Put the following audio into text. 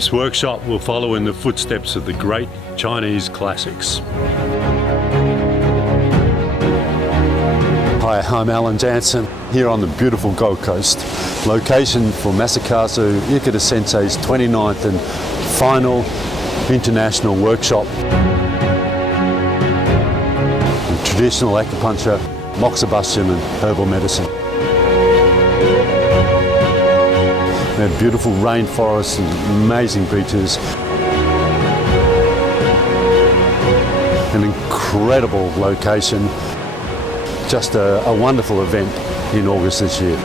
This workshop will follow in the footsteps of the great Chinese classics. Hi, I'm Alan Jansen here on the beautiful Gold Coast, location for Masakazu Ikeda Sensei's 29th and final international workshop in traditional acupuncture, Moxibustion and herbal medicine. We have beautiful rainforests and amazing beaches. An incredible location. Just a wonderful event in August this year.